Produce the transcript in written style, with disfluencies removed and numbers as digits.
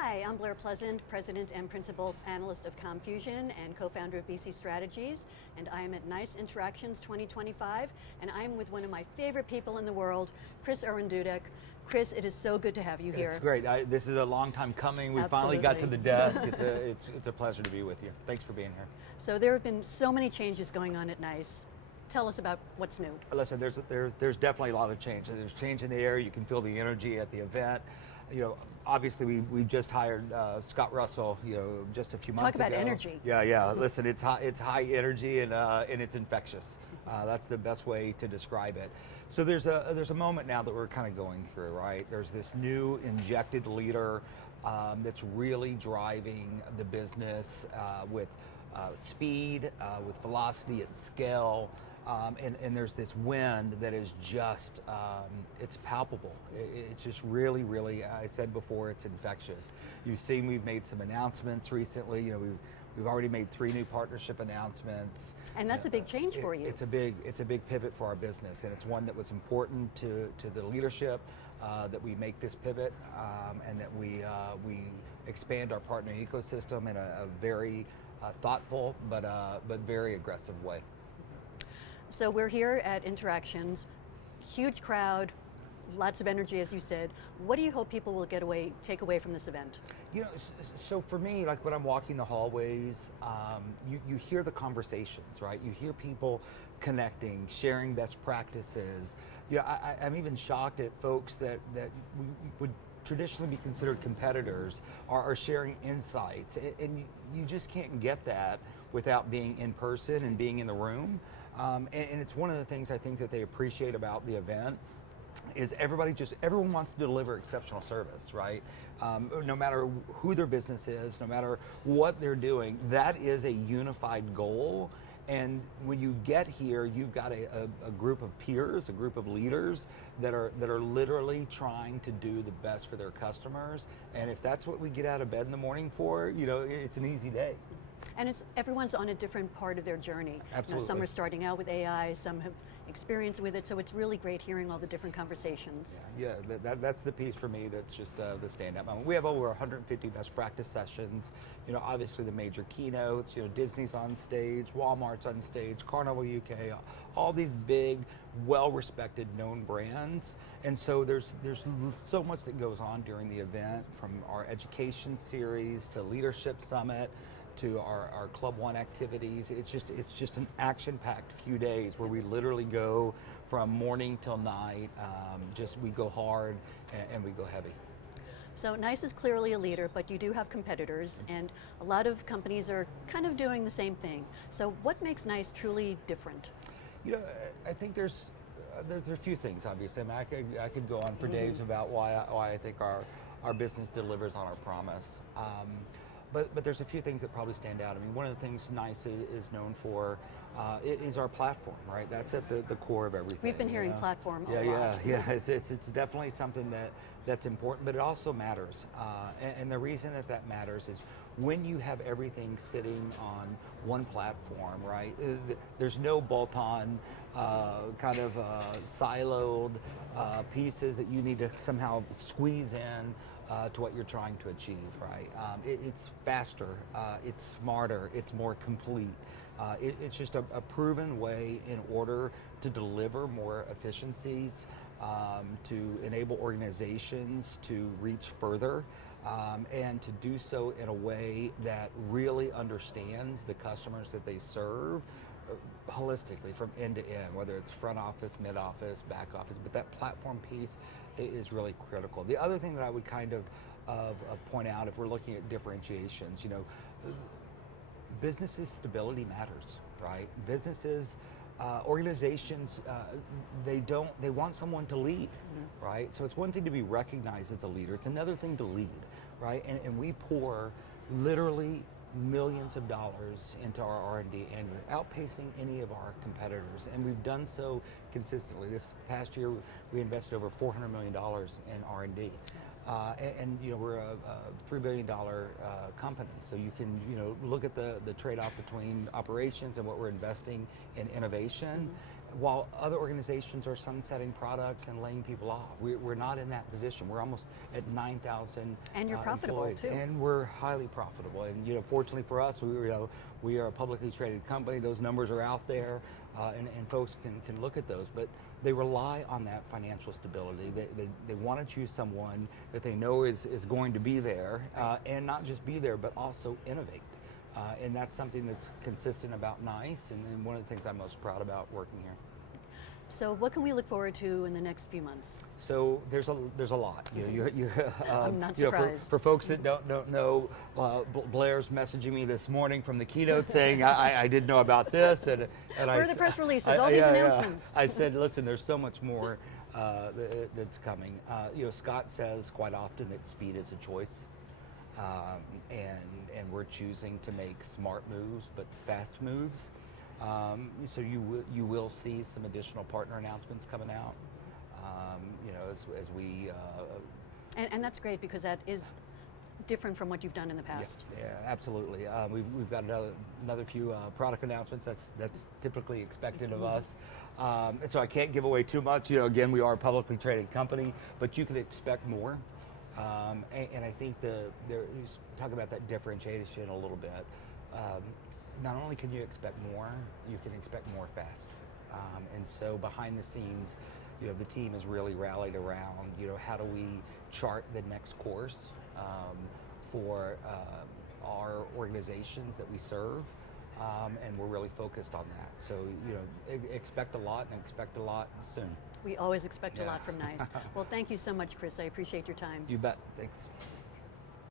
Hi, I'm Blair Pleasant, President and Principal Analyst of ComFusion and co-founder of BC Strategies, and I am at NiCE Interactions 2025, and I'm with one of my favorite people in the world, Chris Irwin-Dudek. Chris, it is so good to have you here. It's great. This is a long time coming. We Absolutely. finally got to the desk. It's a pleasure to be with you. Thanks for being here. So there have been so many changes going on at NiCE. Tell us about what's new. Listen, there's definitely a lot of change. There's change in the air. You can feel the energy at the event. You know, obviously we just hired Scott Russell, just a few months ago. Talk about energy. Yeah. Listen, it's high energy and it's infectious. That's the best way to describe it. So there's a moment now that we're kind of going through, right? There's this new injected leader that's really driving the business with speed, with velocity at scale. And there's this wind that is just, it's palpable. It's just really, really, I said before, it's infectious. You've seen we've made some announcements recently. We've already made 3 new partnership announcements. And that's a big change for you. It's a big pivot for our business, and it's one that was important to the leadership, that we make this pivot, and that we expand our partner ecosystem in a very thoughtful but very aggressive way. So we're here at Interactions, huge crowd, lots of energy, as you said. What do you hope people will take away from this event? So for me, like when I'm walking the hallways, you hear the conversations, right? You hear people connecting, sharing best practices. I'm even shocked at folks that we would traditionally be considered competitors are sharing insights, and you just can't get that without being in person and being in the room. And it's one of the things I think that they appreciate about the event is everyone wants to deliver exceptional service, right? No matter who their business is, no matter what they're doing, that is a unified goal. And when you get here, you've got a group of peers, a group of leaders that are literally trying to do the best for their customers. And if that's what we get out of bed in the morning for, it's an easy day. And everyone's on a different part of their journey. Absolutely. Some are starting out with AI, some have experience with it, so it's really great hearing all the different conversations. Yeah, that's the piece for me that's just the standout moment. We have over 150 best practice sessions. Obviously the major keynotes, Disney's on stage, Walmart's on stage, Carnival UK, all these big, well-respected, known brands. And so there's so much that goes on during the event, from our education series to leadership summit, to our Club One activities. It's just an action-packed few days where we literally go from morning till night. We go hard and we go heavy. So NiCE is clearly a leader, but you do have competitors, and a lot of companies are kind of doing the same thing. So what makes NiCE truly different? I think there's a few things, obviously. I could go on for days about why I think our business delivers on our promise. But there's a few things that probably stand out. I mean, one of the things NiCE is known for is our platform, right? That's at the core of everything. We've been hearing platform a lot. Yeah. It's definitely something that's important, but it also matters. And the reason that matters is when you have everything sitting on one platform, right? There's no bolt-on kind of siloed pieces that you need to somehow squeeze in to what you're trying to achieve, right? It's faster, it's smarter, it's more complete. It's just a proven way in order to deliver more efficiencies, to enable organizations to reach further, and to do so in a way that really understands the customers that they serve holistically from end to end, whether it's front office, mid office, back office, but that platform piece is really critical. The other thing that I would kind of point out, if we're looking at differentiations, businesses' stability matters, right? Businesses, organizations, they want someone to lead, right? So it's one thing to be recognized as a leader, it's another thing to lead, right? And we pour literally millions of dollars into our R&D annually, outpacing any of our competitors, and we've done so consistently. This past year, we invested over $400 million in R&D. And we're a $3 billion company, so you can look at the trade-off between operations and what we're investing in innovation, while other organizations are sunsetting products and laying people off, we're not in that position. We're almost at 9,000 And you're profitable employees, too. and we're highly profitable. And fortunately for us, we are a publicly traded company. Those numbers are out there, and folks can look at those. But they rely on that financial stability. They want to choose someone that they know is going to be there, and not just be there, but also innovate. And that's something that's consistent about NiCE, and one of the things I'm most proud about working here. So what can we look forward to in the next few months? So there's a lot. I'm not surprised. For folks that don't know, Blair's messaging me this morning from the keynote saying I didn't know about this, and Where are the press releases? All these announcements. I said, listen, there's so much more that's coming. Scott says quite often that speed is a choice. And we're choosing to make smart moves, but fast moves. So you will see some additional partner announcements coming out. As we. And that's great, because that is different from what you've done in the past. Yeah, absolutely. We've got another few product announcements. That's typically expected of us. So I can't give away too much. Again, we are a publicly traded company, but you can expect more. And I think you talk about that differentiation a little bit. Not only can you expect more, you can expect more fast. And so behind the scenes, the team has really rallied around, how do we chart the next course for our organizations that we serve, and we're really focused on that. So, expect a lot, and expect a lot soon. We always expect a lot from NiCE. Well, thank you so much, Chris. I appreciate your time. You bet. Thanks.